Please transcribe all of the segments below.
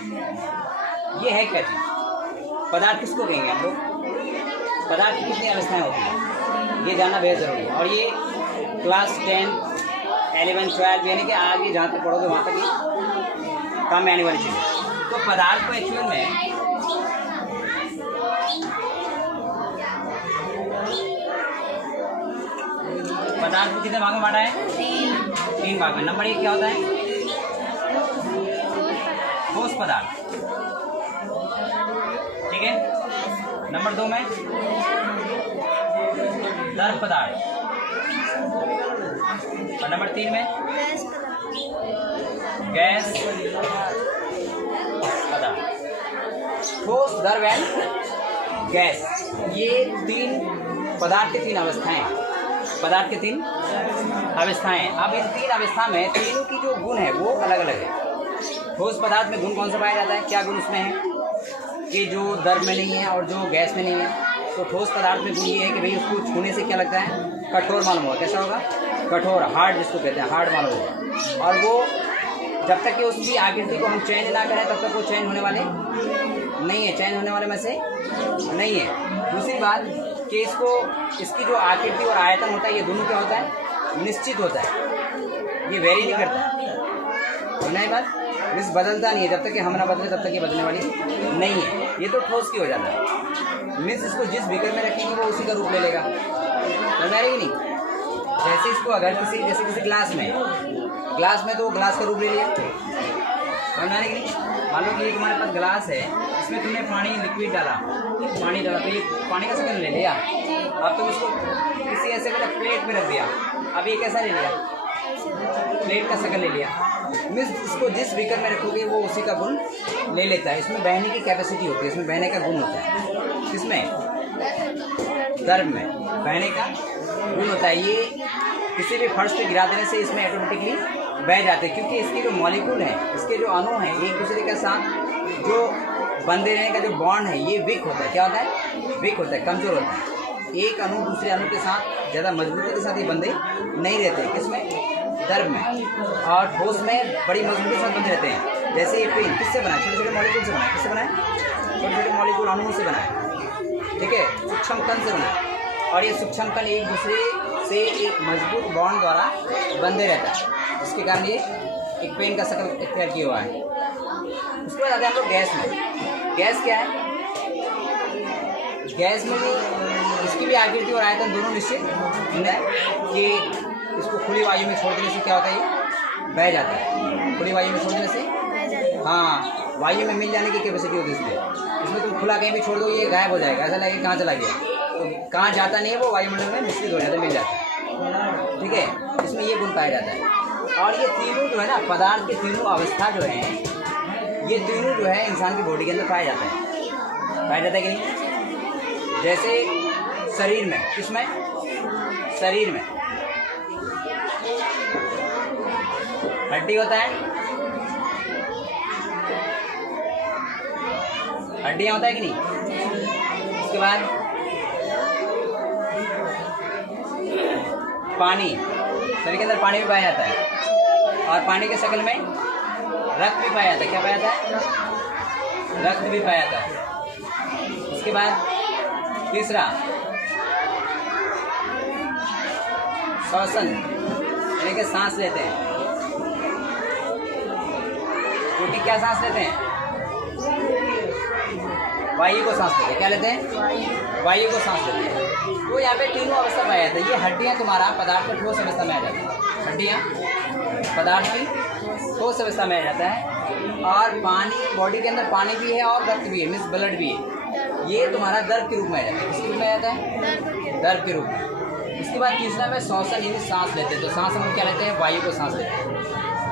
ये है क्या चीज़? पदार्थ किसको कहेंगे हम लोग? पदार्थ की कितनी अवस्थाएं होती हैं, ये जानना बेहद ज़रूरी है। और ये क्लास 10, 11, 12 यानी कि आगे जहाँ तक पढ़ोगे वहाँ तक ही काम में आने वाली चीज़ है। तो पदार्थ को एक्चुअल में पदार्थ को कितने भाग में बांटा है? 3 भाग में। नंबर 1 क्या होता है? ठोस पदार्थ, ठीक है। नंबर 2 में द्रव पदार्थ, और नंबर 3 में गैस पदार्थ। ठोस, द्रव एंड गैस, ये 3 पदार्थ की 3 अवस्थाएं, पदार्थ की 3 अवस्थाएं। अब इन 3 अवस्था में तीनों की जो गुण है वो अलग अलग है। ठोस पदार्थ में गुण कौन सा पाया जाता है? क्या गुण उसमें है कि जो द्रव में नहीं है और जो गैस में नहीं है? तो ठोस पदार्थ में गुण ये है कि भाई उसको छूने से क्या लगता है? कठोर मालूम होगा। कैसा होगा? कठोर, हार्ड जिसको कहते हैं, हार्ड मालूम होगा। और वो जब तक कि उसकी आकृति को हम चेंज ना करें तब तक वो चेंज होने वाले नहीं है, चेंज होने वाले में से नहीं है। दूसरी बात कि इसकी जो आकृति और आयतन होता है ये दोनों क्या होता है? निश्चित होता है, ये वेरी नहीं करता। और नई बात, इस बदलता नहीं है, जब तक कि हम ना बदले तब तक ये बदलने वाली नहीं है। ये तो ठोस की हो जाता है। मीन्स इसको जिस बीकर में रखेंगे वो उसी का रूप ले लेगा, समझ आ रही नहीं? जैसे इसको अगर जैसे किसी ग्लास में तो वो ग्लास का रूप ले लिया, समझ आ रही नहीं? मान लो कि ये तुम्हारे पास ग्लास है, इसमें तुमने पानी लिक्विड डाला, तो ये पानी का शक्ल ले लिया। अब तुम इसको किसी ऐसे प्लेट में रख दिया, अब ये कैसा ले लिया? प्लेट का शक्ल ले लिया। मीन्स इसको जिस बीकर में रखोगे वो उसी का गुण ले लेता है। इसमें बहने की कैपेसिटी होती है, इसमें बहने का गुण होता है। किसमें? द्रव में बहने का गुण होता है। ये किसी भी फर्श पे गिरा देने से इसमें ऑटोमेटिकली बह जाते हैं, क्योंकि इसके जो मॉलिक्यूल हैं, इसके जो अणु हैं, एक दूसरे के साथ जो बंधे रहने का जो बॉन्ड है ये वीक होता है। क्या होता है? वीक होता है, कमजोर होता है। एक अणु दूसरे अणु के साथ ज़्यादा मजबूती के साथ ये बंधे नहीं रहते। किसमें? द्रव में। और ठोस में बड़ी मजबूती के साथ बंधे रहते हैं। जैसे ये पेन किससे बना है? छोटे छोटे मॉलिक्यूल से बना है। किससे बना है? छोटे छोटे मॉलिक्यूल अणुओं से बना है, ठीक है, सूक्ष्म कण से बना है। और ये सूक्ष्म कण एक दूसरे से एक मजबूत बॉन्ड द्वारा बंधे रहता है, जिसके कारण ये एक पेन का शक्ल इख्तियार किया हुआ है। उसके बाद आते हैं हम लोग गैस में। गैस क्या है? गैस में भी इसकी भी आकृति और आयतन दोनों निश्चित है कि इसको खुली वायु में छोड़ देने से क्या होता है? ये बह जाता है। खुली वायु में छोड़ देने से, हाँ, वायु में मिल जाने की कैपेसिटी होती है इसमें तुम खुला कहीं भी छोड़ दो ये गायब हो जाएगा, ऐसा लगेगा कहाँ चला गया। तो कहाँ जाता नहीं है वो, वायुमंडल में मिश्रित हो जाता है, मिल जाता है, ठीक है। इसमें ये गुण पाया जाता है। और ये तीनों जो है ना, पदार्थ के तीनों अवस्था जो है, ये तीनों जो है इंसान की बॉडी के अंदर पाया जाता है कि नहीं? जैसे शरीर में, किसमें? शरीर में हड्डी होता है, हड्डियाँ होता है कि नहीं? उसके बाद पानी, शरीर के अंदर पानी भी पाया जाता है। और पानी के शक्ल में रक्त भी पाया जाता है। क्या पाया जाता है? रक्त भी पाया जाता है। उसके बाद तीसरा श्वसन, यानी कि सांस लेते हैं, क्योंकि क्या सांस लेते हैं? वायु को सांस लेते हैं। क्या लेते हैं? वायु को सांस लेते हैं। तो यहाँ पे तीनों अवस्था पाया जाता है। ये हड्डियाँ तुम्हारा पदार्थ का ठोस अवस्था में आ जाता है, हड्डियाँ पदार्थ की ठोस अवस्था में आ जाता है। और पानी, बॉडी के अंदर पानी भी है और रक्त भी है, मीन्स ब्लड भी है, ये तुम्हारा द्रव के रूप में आ जाता है। किसके रूप में आ जाता है? द्रव के रूप में। उसके बाद तीसरा में श्वसन, यानी सांस लेते हैं। तो सांस हम क्या लेते हैं? वायु को सांस लेते हैं,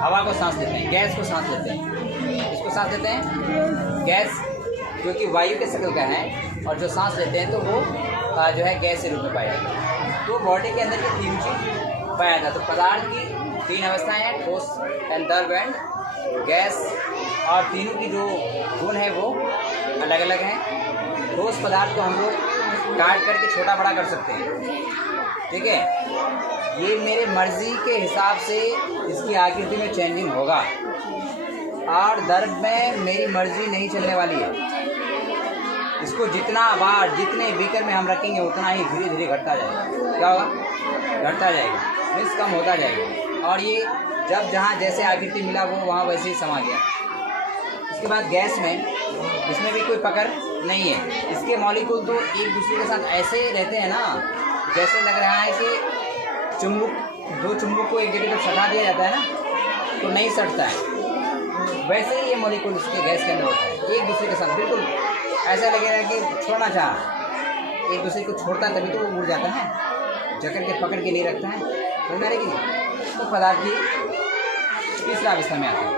हवा को सांस लेते हैं, गैस को सांस लेते हैं। इसको सांस लेते हैं गैस, जो कि वायु के शक्ल का है, और जो सांस लेते हैं तो वो जो है गैस के रूप में पाया जाता है। तो बॉडी के अंदर ये तीन चीज़ पाया जाता है। तो पदार्थ की तीन अवस्थाएं हैं, ठोस एंड द्रव एंड गैस, और तीनों की जो गुण है वो अलग अलग हैं। ठोस पदार्थ को हम लोग काट करके छोटा बड़ा कर सकते हैं, ठीक है। ये मेरे मर्जी के हिसाब से इसकी आकृति में चेंजिंग होगा, और द्रव में मेरी मर्जी नहीं चलने वाली है। इसको जितना बार जितने बीकर में हम रखेंगे उतना ही धीरे धीरे घटता जाएगा। क्या होगा? घटता जाएगा, मीन्स कम होता जाएगा। और ये जब जहाँ जैसे आकृति मिला वो वहाँ वैसे ही समा गया। इसके बाद गैस में, इसमें भी कोई पकड़ नहीं है। इसके मॉलिक्यूल तो एक दूसरे के साथ ऐसे रहते हैं ना, जैसे लग रहा है कि चुंबक, दो चुंबक को एक जगह पर सटा दिया जाता है ना, तो नहीं सटता है। वैसे ही ये मॉलिक्यूल इसके गैस के अंदर होता है, एक दूसरे के साथ बिल्कुल ऐसा लगेगा कि छोड़ना चाह, एक दूसरे को छोड़ता है तभी तो वो उड़ जाता है, जकड़ के पकड़ के नहीं रखता है। समझ में आ रही? तो पदार्थ की तीसरा अवस्था में आते हैं।